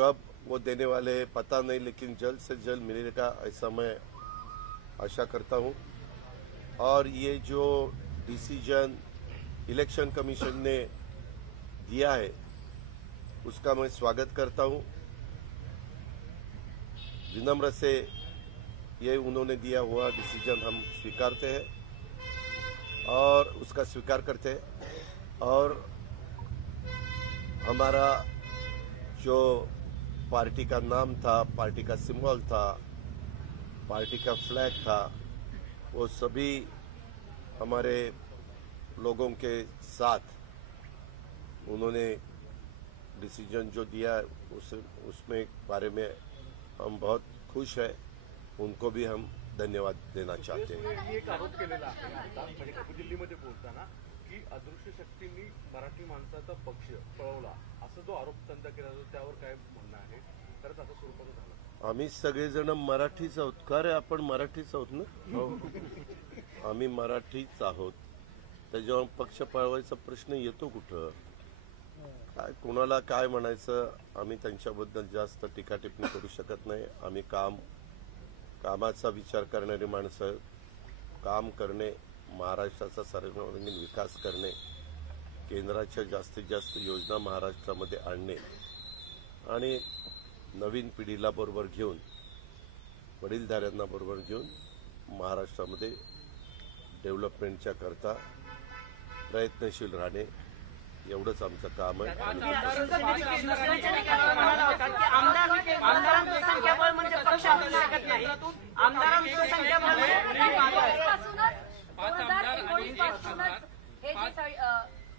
कब वो देने वाले हैं पता नहीं, लेकिन जल्द से जल्द मिलेगा ऐसा मैं आशा करता हूं। और ये जो डिसीजन इलेक्शन कमीशन ने दिया है उसका मैं स्वागत करता हूं। विनम्र से ये उन्होंने दिया हुआ डिसीजन हम स्वीकारते हैं और उसका स्वीकार करते हैं। और हमारा जो पार्टी का नाम था, पार्टी का सिंबल था, पार्टी का फ्लैग था, वो सभी हमारे लोगों के साथ उन्होंने डिसीजन जो दिया उसमें बारे में हम बहुत खुश हैं। उनको भी हम धन्यवाद देना चाहते हैं। एक आरोप केलेला आहे दिल्लीमध्ये बोलताना की अदृश्य शक्तींनी मराठी माणसाचा पक्ष पळवला, असा जो आरोप त्यांचा केला जातो त्यावर काय म्हणणं आहे? खरंच असं स्वरूपाचं झालं? आम्ही सगळेजण मराठीच आहोत का रे? आपण मराठीच आहोत ना? आम्ही मराठीच आहोत, त्याच्यावर पक्ष पळवायचा प्रश्न येतो कुठं? काय कोणाला काय म्हणायचं? आम्ही त्यांच्याबद्दल जास्त टीका टिप्पणी करू शकत नाही। आम्ही कामाचा विचार करणारी माणसं, काम करणे, महाराष्ट्राचा सर्वांगीण विकास करणे, केंद्राच्या जास्तीत जास्त योजना महाराष्ट्रामध्ये आणणे आणि नवीन पिढीला बरोबर घेऊन, वडीलधाऱ्यांना बरोबर घेऊन महाराष्ट्रामध्ये डेव्हलपमेंटच्या करता प्रयत्नशील राहणे एवढंच आमचं काम आहे।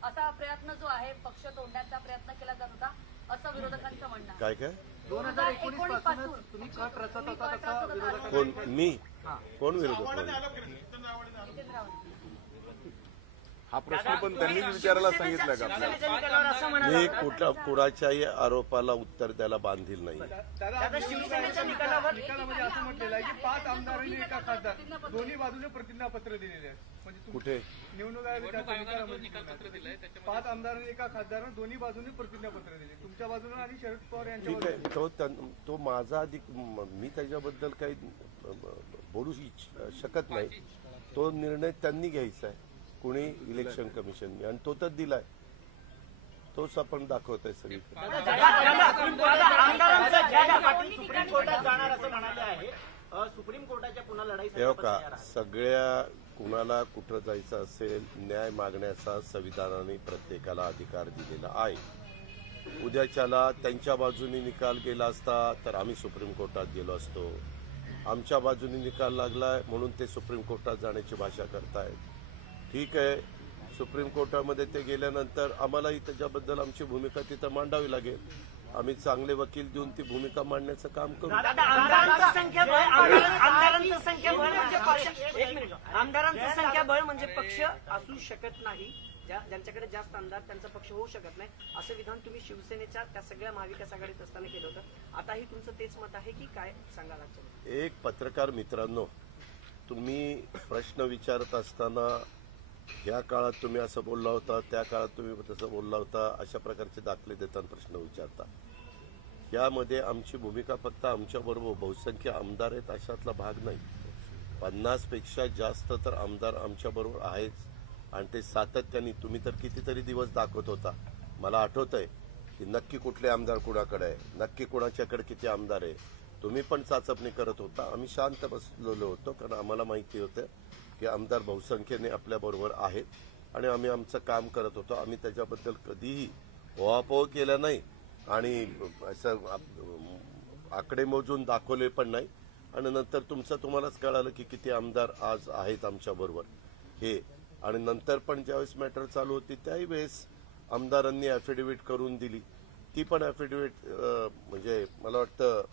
असा प्रयत्न जो आहे पक्ष तोडण्याचा प्रयत्न केला जात होता असं विरोधकांचं म्हणणं आहे। काय 2019 पासून तुम्ही कट रचत होता तसा विरोधकांचा कोण? मी कोण विरोधक? हा प्रश्न पण त्यांनीच विचारायला सांगितलं का आपल्याला? मी कुणाच्याही आरोपाला उत्तर द्यायला बांधील नाही। दादा, शिवसेनेच्या निकालामध्ये असं म्हटलेलं आहे की 5 आमदारांनी एका खासदार दोन्ही बाजूने प्रतिज्ञापत्र दिलेले आहेत। म्हणजे कुठे? निवडणूक आयोगाच्या निकालामध्ये 5 आमदारांनी एका खासदारांना दोन्ही बाजूने प्रतिज्ञापत्र दिले, तुमच्या बाजूने आणि शरद पवार यांच्या ठीक आहे, तो माझा अधिक, मी त्याच्याबद्दल काही बोलू शकत नाही। तो निर्णय त्यांनी घ्यायचा आहे, कुणी इलेक्शन कमिशनने, आणि तो तर दिलाय, तोच आपण दाखवतोय सगळी। सुप्रीम कोर्टाच्या पुन्हा लढाई का सगळ्या कुणाला कुठं जायचं असेल, न्याय मागण्याचा संविधानाने प्रत्येकाला अधिकार दिलेला आहे। उद्याच्याला त्यांच्या बाजूने निकाल गेला असता तर आम्ही सुप्रीम कोर्टात गेलो असतो। आमच्या बाजूने निकाल लागलाय म्हणून ते सुप्रीम कोर्टात जाण्याची भाषा करतायत। ठीक आहे, सुप्रीम कोर्टामध्ये ते गेल्यानंतर आम्हालाही त्याच्याबद्दल आमची भूमिका तिथं मांडावी लागेल। आम्ही चांगले वकील देऊन ती भूमिका मांडण्याचं काम करू। आमदारांचं संख्याबळ म्हणजे पक्ष असू शकत नाही, ज्यांच्याकडे जास्त आमदार त्यांचा पक्ष होऊ शकत नाही, असं विधान तुम्ही शिवसेनेच्या त्या सगळ्या महाविकास आघाडीत असताना केलं होतं। आताही तुमचं तेच मत आहे की काय सांगाल? एक पत्रकार मित्रांनो, तुम्ही प्रश्न विचारत असताना या काळात तुम्ही असं बोलला होता, त्या काळात तुम्ही तसं बोलला होता, अशा प्रकारचे दाखले देताना प्रश्न विचारता। यामध्ये आमची भूमिका फक्त आमच्याबरोबर बहुसंख्य आमदार आहेत अशातला भाग नाही। 50 पेक्षा जास्त तर आमदार आमच्याबरोबर आहेच, आणि ते सातत्याने, तुम्ही तर कितीतरी दिवस दाखवत होता। मला आठवतंय की नक्की कुठले आमदार कुणाकडे आहे, नक्की कुणाच्याकडे किती आमदार आहे, तुम्ही पण चाचपणी करत होता। आम्ही शांत बसलेलो होतो, कारण आम्हाला माहिती होतं की आमदार बहुसंख्येने आपल्याबरोबर आहेत आणि आम्ही आमचं काम करत होतो। आम्ही त्याच्याबद्दल कधीही ओहापोह केला नाही आणि असं आकडे मोजून दाखवले पण नाही। आणि नंतर तुम्हालाच कळालं की किती आमदार आज आहेत आमच्याबरोबर हे। आणि नंतर पण ज्यावेळेस मॅटर चालू होती त्याही वेळेस आमदारांनी ॲफिडेव्हिट करून दिली। ती पण ॲफिडेव्हिट म्हणजे मला वाटतं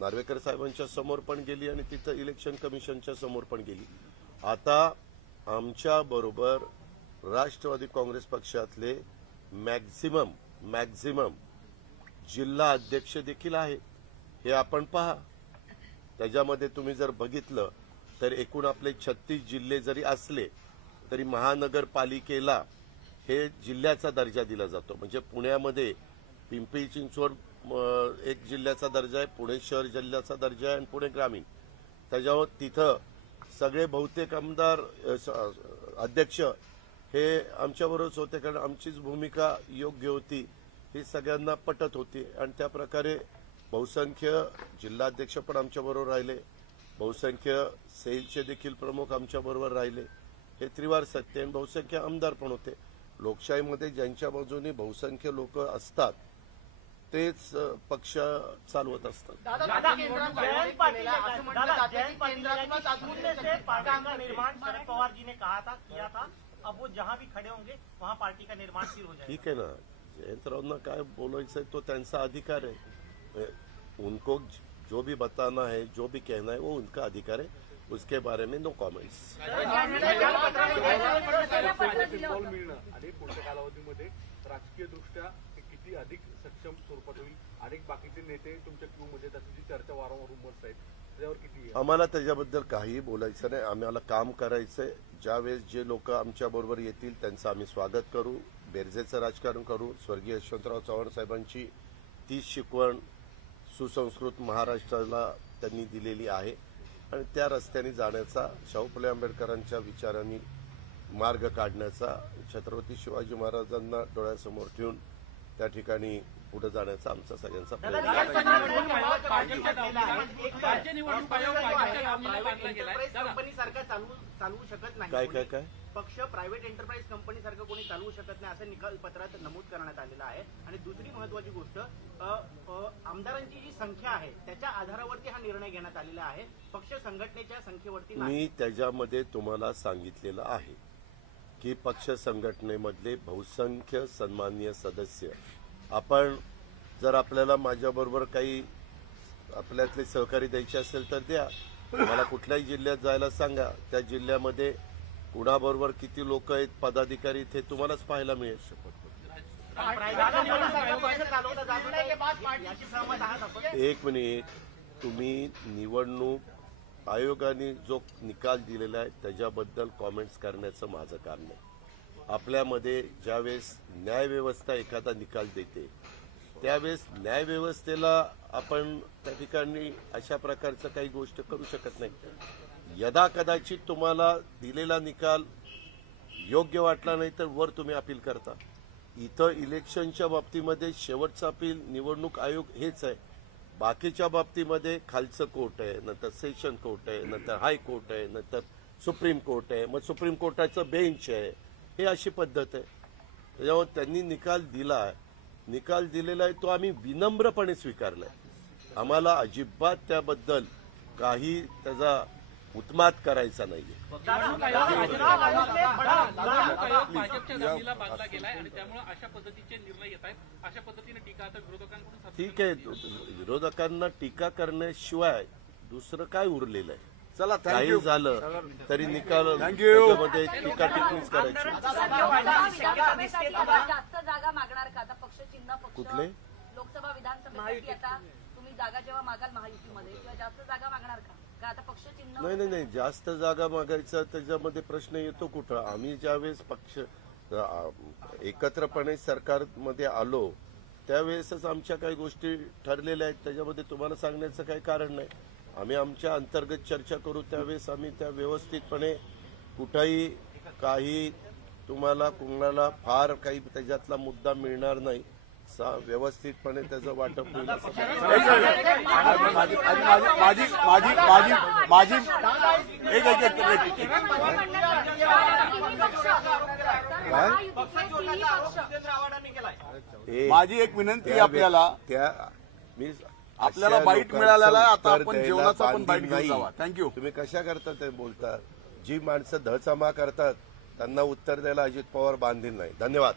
नार्वेकर साहेबांच्या समोर पण गेली आणि तिथं इलेक्शन कमिशनच्या समोर पण गेली। आता आमच्या बरोबर राष्ट्रवादी काँग्रेस पक्षातले मॅक्झिमम जिल्हा अध्यक्ष देखील आहे, हे आपण पहा। त्याच्यामध्ये तुम्ही जर बघितलं तर एकूण आपले 36 जिल्हे जरी असले तरी महानगरपालिकेला हे जिल्ह्याचा दर्जा दिला जातो। म्हणजे पुण्यामध्ये पिंपरी चिंचवड एक जिल्ह्याचा दर्जा आहे, पुणे शहर जिल्ह्याचा दर्जा आहे आणि पुणे ग्रामीण. त्याच्यावर तिथं सगळे बहुतेक आमदार अध्यक्ष हे आमच्याबरोबरच होते, कारण आमचीच भूमिका योग्य होती ही सगळ्यांना पटत होती. आणि त्या प्रकारे बहुसंख्य जिल्हाध्यक्ष पण आमच्याबरोबर राहिले, बहुसंख्य सेलचे देखील प्रमुख आमच्याबरोबर राहिले. हे त्रिवार सत्य आणि बहुसंख्य आमदार पण होते. लोकशाहीमध्ये ज्यांच्या बाजूने बहुसंख्य लोक असतात तेच पक्ष चालवत असतात. जयंत पाटिल से पार्टी का निर्माण शरद पवार जी ने कहा था, किया था. अब वो जहां भी खड़े होंगे वहां पार्टी का निर्माण शुरू हो जाएगा. ठीक है ना, जयंतरावना काय बोलायचं तो त्यांचा अधिकार है. उनको जो भी बताना है, जो भी कहना है, वो उनका अधिकार है. उसके बारे में नो कॉमेंट्स. बॉल मिळणं आणि पुढच्या कालावधीमध्ये राजकीय दृष्ट्या हे किती अधिक सक्षम स्वरूपात होईल. अनेक बाकीचे नेते तुमच्या क्यूमध्ये त्याची जी चर्चा वारंवार रुमर्स आहेत त्याच्यावर किती आहे? आम्हाला त्याच्याबद्दल काहीही बोलायचं नाही. आम्हाला काम करायचंय. ज्यावेळेस जे लोक आमच्या बरोबर येतील त्यांचं आम्ही स्वागत करू, बेरजेचं राजकारण करू. स्वर्गीय यशवंतराव चव्हाण साहेबांची तीच शिकवण सुसंस्कृत महाराष्ट्राला त्यांनी दिलेली आहे आणि त्या रस्त्याने जाण्याचा, शाहू फुले आंबेडकरांच्या विचारांनी मार्ग काढण्याचा, छत्रपती शिवाजी महाराजांना डोळ्यासमोर ठेवून त्या ठिकाणी पुढे जाण्याचा आमचा सगळ्यांचा प्रयत्न आहे. कंपनी सारखा चालवू शकत नाही. काय काय काय पक्ष प्रायव्हेट एंटरप्राइज कंपनी सारखं कोणी चालवू शकत नाही असं निकाल पत्रात नमूद करण्यात आलेलं आहे. आणि दुसरी महत्वाची गोष्ट, आमदारांची जी संख्या आहे त्याच्या आधारावरती हा निर्णय घेण्यात आलेला आहे, पक्ष संघटनेच्या संख्येवरती नाही. मी त्याच्यामध्ये तुम्हाला सांगितलेलं आहे की पक्ष संघटनेमधले बहुसंख्य सन्माननीय सदस्य, आपण जर आपल्याला माझ्याबरोबर काही आपल्यातले सहकारी द्यायचे असेल तर द्या. मला कुठल्याही जिल्ह्यात जायला सांगा, त्या जिल्ह्यामध्ये कुणाबरोबर किती लोक आहेत पदाधिकारी ते तुम्हालाच पाहायला मिळेल. एक मिनिट, तुम्ही निवडणूक आयोगाने जो निकाल दिलेला आहे त्याच्याबद्दल कॉमेंट्स करण्याचं माझं काम नाही. आपल्यामध्ये ज्यावेळेस न्यायव्यवस्था एखादा निकाल देते त्यावेळेस न्यायव्यवस्थेला आपण त्या ठिकाणी अशा प्रकारचं काही गोष्ट करू शकत नाही. यदा कदाचित तुम्हाला दिलेला निकाल योग्य वाटला नाही तर वर तुम्ही अपील करता. इथं इलेक्शनच्या बाबतीमध्ये शेवटचं अपील निवडणूक आयोग हेच आहे. बाकीच्या बाबतीमध्ये खालचं कोर्ट आहे, नंतर सेशन कोर्ट आहे, नंतर हायकोर्ट आहे, नंतर सुप्रीम कोर्ट आहे, मग सुप्रीम कोर्टाचं बेंच आहे. हे अशी पद्धत आहे. त्याच्यामुळे त्यांनी निकाल दिला, निकाल दिलेला आहे तो आम्ही विनम्रपणे स्वीकारलाय. आम्हाला अजिबात त्याबद्दल काही त्याचा उत्मात करायचा नाहीये. भाजपच्या जमिनीला बांधला गेलाय आणि त्यामुळे अशा पद्धतीचे निर्णय येत आहेत. अशा पद्धतीने टीका आता विरोधकांकडून ठीक आहे, विरोधकांना टीका करण्याशिवाय दुसरं काय उरलेलं आहे? चला, काही झालं तरी निकाल त्याच्यामध्ये टीका टिप्पणीच करायची. जास्त जागा मागणार का आता पक्ष चिन्ह? पक्ष कुठले? लोकसभा विधानसभेसाठी आता तुम्ही जागा जेव्हा मागाल महायुतीमध्ये किंवा जास्त जागा मागणार का आता पक्ष चिन्ह? नाही, जास्त जागा मागायचा त्याच्यामध्ये प्रश्न येतो कुठं? आम्ही ज्यावेळेस पक्ष एकत्रपणे सरकारमध्ये आलो त्यावेळेसच आमच्या काही गोष्टी ठरलेल्या आहेत. त्याच्यामध्ये तुम्हाला सांगण्याचं काही कारण नाही. आम्ही आमच्या अंतर्गत चर्चा करू, त्यावेळेस आम्ही त्या व्यवस्थितपणे कुठंही काही तुम्हाला कुणाला फार काही त्याच्यातला मुद्दा मिळणार नाही. व्यवस्थितपणे त्याचं वाटप होईल असं माझी एक विनंती आपल्याला, त्या मी आपल्याला बाईट मिळालेला आहे. आता आपण उत्तर जेवणाचा द्यायला पण बाईट घेऊन नाही. जावा. थँक्यू. तुम्ही कशा करता ते बोलता? जी माणसं धचामा करतात त्यांना उत्तर द्यायला अजित पवार बांधील नाही. धन्यवाद.